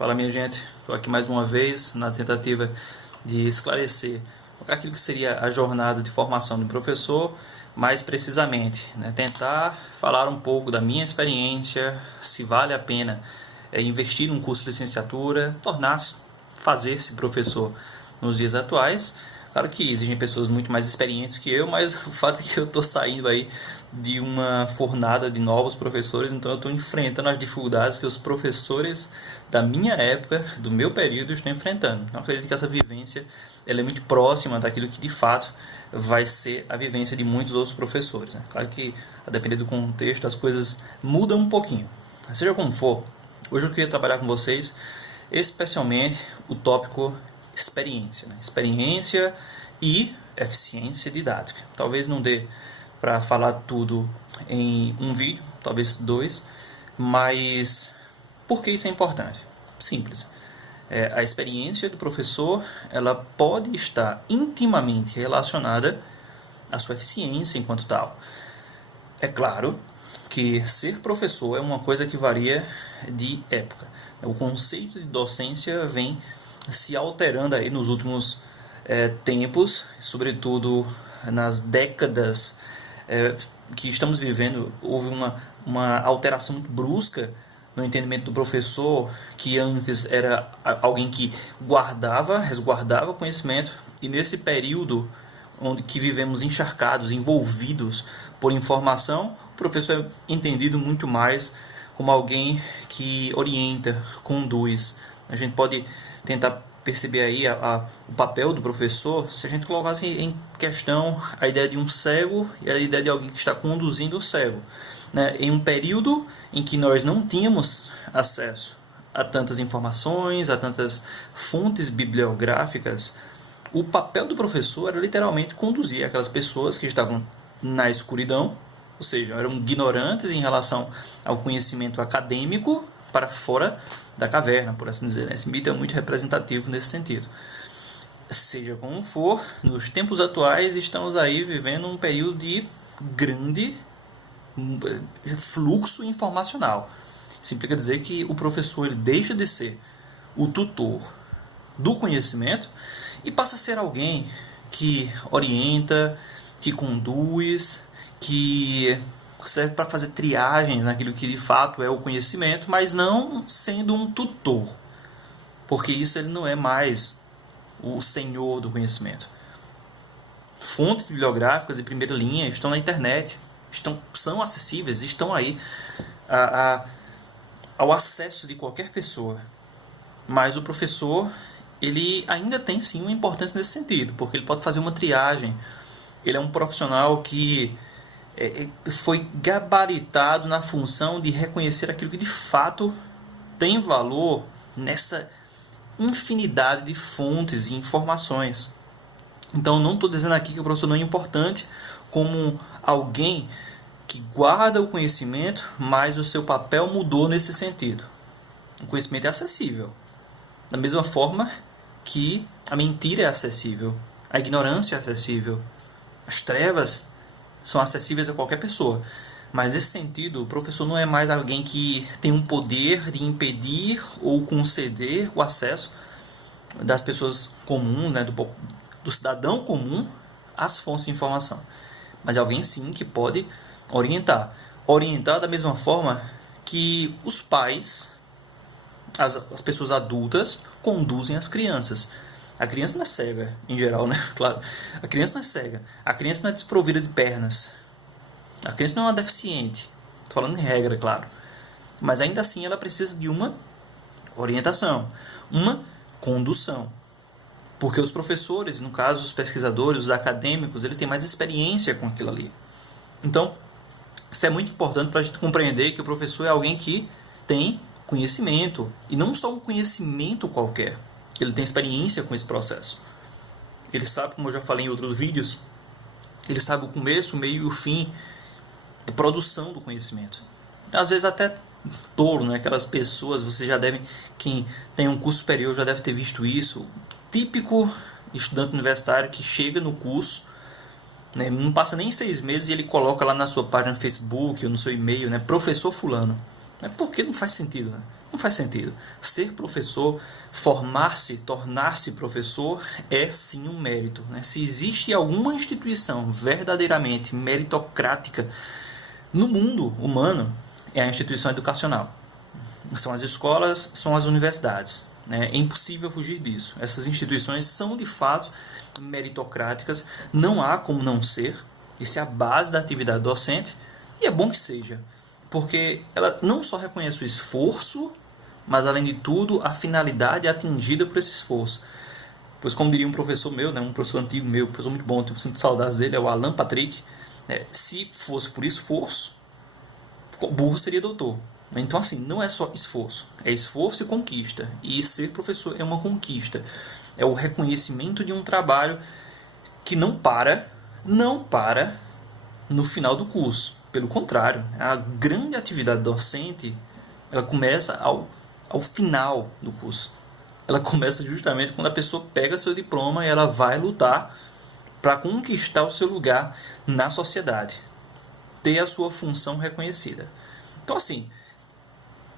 Fala, minha gente, estou aqui mais uma vez na tentativa de esclarecer aquilo que seria a jornada de formação de professor, mais precisamente, né? Tentar falar um pouco da minha experiência, se vale a pena investir num curso de licenciatura, tornar-se, fazer-se professor nos dias atuais. Claro que existem pessoas muito mais experientes que eu, mas o fato é que eu estou saindo aí de uma fornada de novos professores, então eu estou enfrentando as dificuldades que os professores da minha época, do meu período, estão enfrentando. Então, acredito que essa vivência ela é muito próxima daquilo que de fato vai ser a vivência de muitos outros professores, né? Claro que, a depender do contexto, as coisas mudam um pouquinho. Seja como for, hoje eu queria trabalhar com vocês especialmente o tópico experiência, né? Experiência e eficiência didática. Talvez não dê para falar tudo em um vídeo, talvez dois, mas por que isso é importante? Simples. A experiência do professor ela pode estar intimamente relacionada à sua eficiência enquanto tal. É claro que ser professor é uma coisa que varia de época. O conceito de docência vem se alterando aí nos últimos tempos, sobretudo nas décadas que estamos vivendo. Houve uma alteração muito brusca no entendimento do professor, que antes era alguém que resguardava conhecimento, e nesse período onde que vivemos encharcados, envolvidos por informação, o professor é entendido muito mais como alguém que orienta, conduz. A gente pode tentar perceber aí o papel do professor se a gente colocasse em questão a ideia de um cego e a ideia de alguém que está conduzindo o cego, né? Em um período em que nós não tínhamos acesso a tantas informações, a tantas fontes bibliográficas, o papel do professor era literalmente conduzir aquelas pessoas que estavam na escuridão, ou seja, eram ignorantes em relação ao conhecimento acadêmico, para fora da caverna, por assim dizer. Esse mito é muito representativo nesse sentido. Seja como for, nos tempos atuais estamos aí vivendo um período de grande fluxo informacional. Isso implica dizer que o professor ele deixa de ser o tutor do conhecimento e passa a ser alguém que orienta, que conduz, que serve para fazer triagens naquilo que de fato é o conhecimento, mas não sendo um tutor, porque isso ele não é mais o senhor do conhecimento. Fontes bibliográficas de primeira linha estão na internet, são acessíveis, estão aí ao acesso de qualquer pessoa, mas o professor ele ainda tem sim uma importância nesse sentido, porque ele pode fazer uma triagem. Ele é um profissional que foi gabaritado na função de reconhecer aquilo que de fato tem valor nessa infinidade de fontes e informações. Então não estou dizendo aqui que o professor não é importante como alguém que guarda o conhecimento, mas o seu papel mudou nesse sentido. O conhecimento é acessível, da mesma forma que a mentira é acessível, a ignorância é acessível, as trevas são acessíveis a qualquer pessoa. Mas nesse sentido, o professor não é mais alguém que tem um poder de impedir ou conceder o acesso das pessoas comuns, né, do cidadão comum às fontes de informação. Mas é alguém sim que pode orientar. Orientar da mesma forma que os pais, as pessoas adultas, conduzem as crianças. A criança não é cega, em geral, né? Claro. A criança não é cega. A criança não é desprovida de pernas. A criança não é uma deficiente. Estou falando em regra, claro. Mas ainda assim ela precisa de uma orientação, uma condução. Porque os professores, no caso os pesquisadores, os acadêmicos, eles têm mais experiência com aquilo ali. Então, isso é muito importante para a gente compreender que o professor é alguém que tem conhecimento. E não só um conhecimento qualquer. Ele tem experiência com esse processo. Ele sabe, como eu já falei em outros vídeos, ele sabe o começo, o meio e o fim de produção do conhecimento. Às vezes até tolo, né? Aquelas pessoas, você já deve, quem tem um curso superior já deve ter visto isso. Típico estudante universitário que chega no curso, né, não passa nem 6 meses e ele coloca lá na sua página no Facebook ou no seu e-mail, né, professor fulano. Porque não faz sentido, né? Não faz sentido. Ser professor, formar-se, tornar-se professor é sim um mérito, né? Se existe alguma instituição verdadeiramente meritocrática no mundo humano, é a instituição educacional. São as escolas, são as universidades, né? É impossível fugir disso. Essas instituições são de fato meritocráticas, não há como não ser. Isso é a base da atividade docente e é bom que seja, porque ela não só reconhece o esforço, mas além de tudo a finalidade atingida por esse esforço. Pois como diria um professor meu, né, um professor antigo meu, um professor muito bom, eu sinto saudades dele, é o Alan Patrick, né, se fosse por esforço, burro seria doutor. Então assim, não é só esforço, é esforço e conquista. E ser professor é uma conquista. É o reconhecimento de um trabalho que não para no final do curso. Pelo contrário, a grande atividade docente, ela começa ao final do curso. Ela começa justamente quando a pessoa pega seu diploma e ela vai lutar para conquistar o seu lugar na sociedade, ter a sua função reconhecida. Então assim,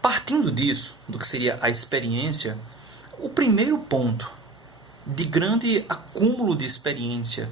partindo disso, do que seria a experiência, o primeiro ponto de grande acúmulo de experiência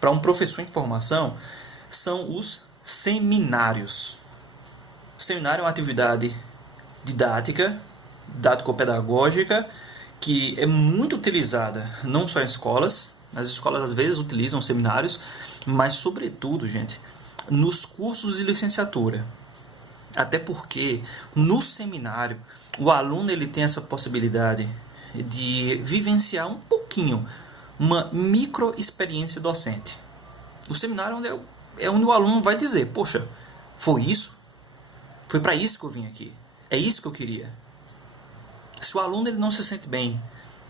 para um professor em formação são os seminários. O seminário é uma atividade didática, didático-pedagógica, que é muito utilizada não só em escolas, as escolas às vezes utilizam seminários, mas sobretudo, gente, nos cursos de licenciatura. Até porque no seminário o aluno ele tem essa possibilidade de vivenciar um pouquinho uma micro experiência docente. O seminário é onde o aluno vai dizer, poxa, foi isso? Foi para isso que eu vim aqui. É isso que eu queria. Se o aluno ele não se sente bem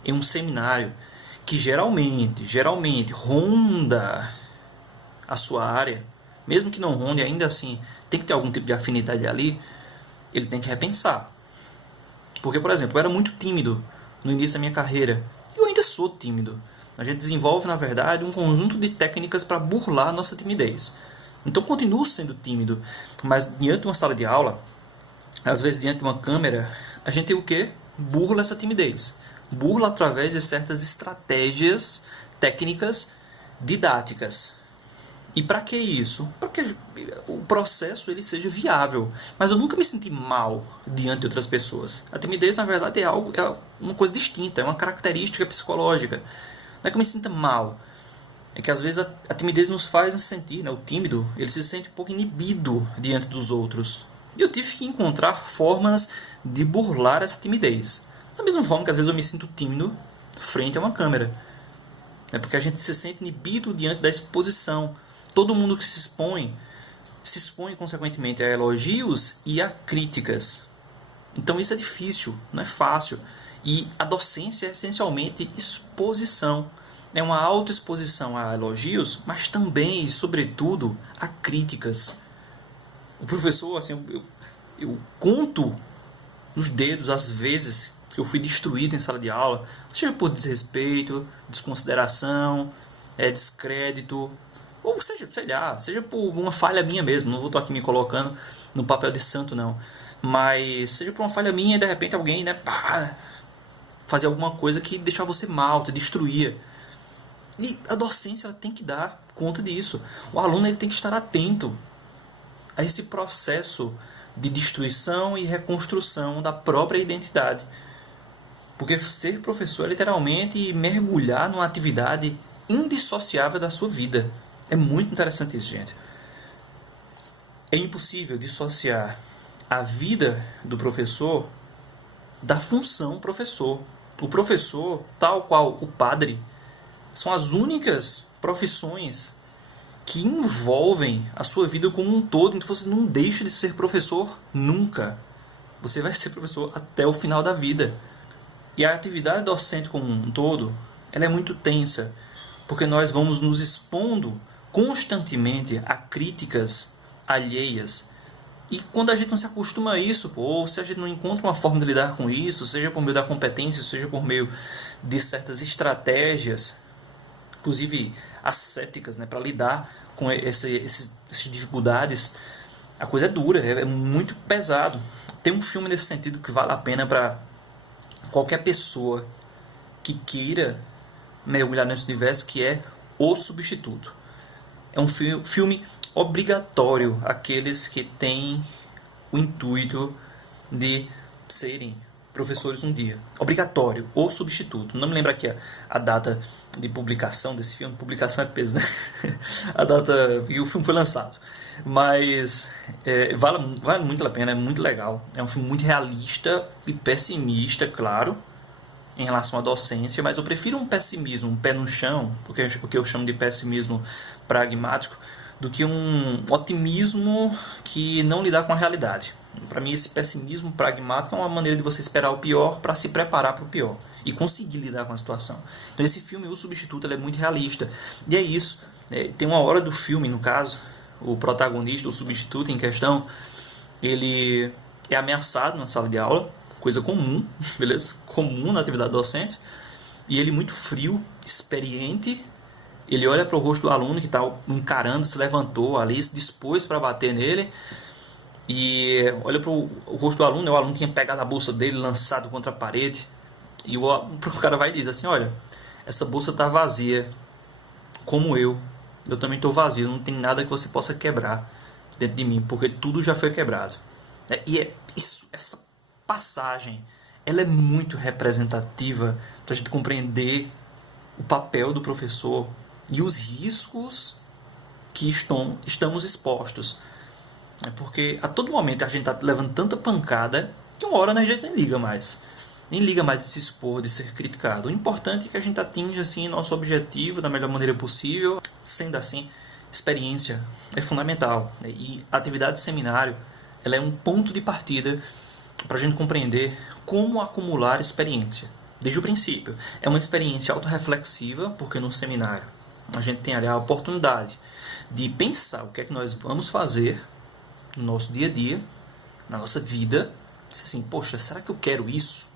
em um seminário que geralmente ronda a sua área, mesmo que não ronde, ainda assim tem que ter algum tipo de afinidade ali, ele tem que repensar. Porque, por exemplo, eu era muito tímido no início da minha carreira. Eu ainda sou tímido. A gente desenvolve, na verdade, um conjunto de técnicas para burlar a nossa timidez. Então, continuo sendo tímido, mas diante de uma sala de aula, às vezes diante de uma câmera, a gente tem o quê? Burla essa timidez. Burla através de certas estratégias técnicas didáticas. E para que isso? Para que o processo ele seja viável. Mas eu nunca me senti mal diante de outras pessoas. A timidez, na verdade, é uma coisa distinta, é uma característica psicológica. Não é que eu me sinta mal. É que às vezes a timidez nos faz se sentir, né? O tímido, ele se sente um pouco inibido diante dos outros. E eu tive que encontrar formas de burlar essa timidez. Da mesma forma que às vezes eu me sinto tímido frente a uma câmera. É porque a gente se sente inibido diante da exposição. Todo mundo que se expõe consequentemente a elogios e a críticas. Então isso é difícil, não é fácil. E a docência é essencialmente exposição. É uma autoexposição a elogios, mas também e sobretudo a críticas. O professor, assim, eu conto nos dedos as vezes que eu fui destruído em sala de aula, seja por desrespeito, desconsideração, descrédito, ou seja, seja por uma falha minha mesmo. Não vou estar aqui me colocando no papel de santo, não. Mas seja por uma falha minha e de repente alguém, né, fazer alguma coisa que deixar você mal, te destruía. E a docência ela tem que dar conta disso. O aluno ele tem que estar atento a esse processo de destruição e reconstrução da própria identidade. Porque ser professor é literalmente mergulhar numa atividade indissociável da sua vida. É muito interessante isso, gente. É impossível dissociar a vida do professor da função professor. O professor, tal qual o padre, são as únicas profissões que envolvem a sua vida como um todo. Então você não deixa de ser professor nunca. Você vai ser professor até o final da vida. E a atividade docente como um todo, ela é muito tensa, porque nós vamos nos expondo constantemente a críticas alheias. E quando a gente não se acostuma a isso, ou se a gente não encontra uma forma de lidar com isso, seja por meio da competência, seja por meio de certas estratégias, inclusive ascéticas, né, para lidar com essas dificuldades, a coisa é dura, é muito pesado. tem um filme nesse sentido que vale a pena para qualquer pessoa que queira mergulhar nesse universo, que é O Substituto. É um filme obrigatório àqueles que têm o intuito de serem professores um dia. Obrigatório, O Substituto. Não me lembro aqui a data de publicação desse filme. Publicação é peso, né? A data que o filme foi lançado. Mas vale muito a pena, é muito legal. É um filme muito realista e pessimista, claro, em relação à docência, mas eu prefiro um pessimismo, um pé no chão, o que eu chamo de pessimismo pragmático, do que um otimismo que não lidar com a realidade. Para mim, esse pessimismo pragmático é uma maneira de você esperar o pior para se preparar para o pior e conseguir lidar com a situação. Então, esse filme, O Substituto, ele é muito realista. E é isso. Tem uma hora do filme, no caso, o protagonista, o substituto em questão, ele é ameaçado na sala de aula, coisa comum, beleza? Comum na atividade docente. E ele, muito frio, experiente, ele olha para o rosto do aluno que está encarando, se levantou ali, se dispôs para bater nele. E olha para o rosto do aluno tinha pegado a bolsa dele, lançado contra a parede. E o cara vai e diz assim: olha, essa bolsa está vazia, como eu também estou vazio, não tem nada que você possa quebrar dentro de mim, porque tudo já foi quebrado. Essa passagem, ela é muito representativa para a gente compreender o papel do professor e os riscos que estamos expostos. Porque a todo momento a gente está levando tanta pancada que uma hora a gente nem liga mais. Nem liga mais de se expor, de ser criticado. O importante é que a gente atinja assim, nosso objetivo da melhor maneira possível. Sendo assim, experiência é fundamental. E a atividade de seminário, ela é um ponto de partida para a gente compreender como acumular experiência. Desde o princípio. É uma experiência autorreflexiva, porque no seminário a gente tem ali a oportunidade de pensar o que é que nós vamos fazer no nosso dia a dia, na nossa vida. Assim, poxa, será que eu quero isso?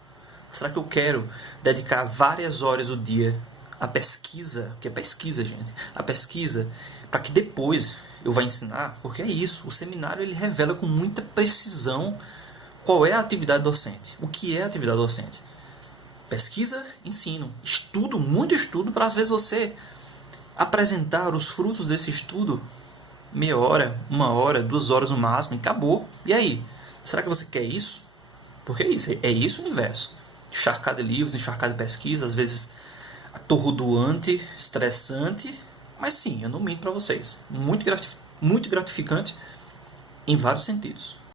Será que eu quero dedicar várias horas do dia à pesquisa? Que é pesquisa, gente. A pesquisa, para que depois eu vá ensinar. Porque é isso, o seminário ele revela com muita precisão qual é a atividade docente. O que é a atividade docente? Pesquisa, ensino. Estudo, muito estudo, para às vezes você apresentar os frutos desse estudo meia hora, 1 hora, 2 horas no máximo, e acabou. E aí? Será que você quer isso? Porque é isso o universo. Encharcado de livros, encharcado de pesquisa, às vezes atordoante, estressante, mas sim, eu não minto para vocês. Muito gratificante em vários sentidos.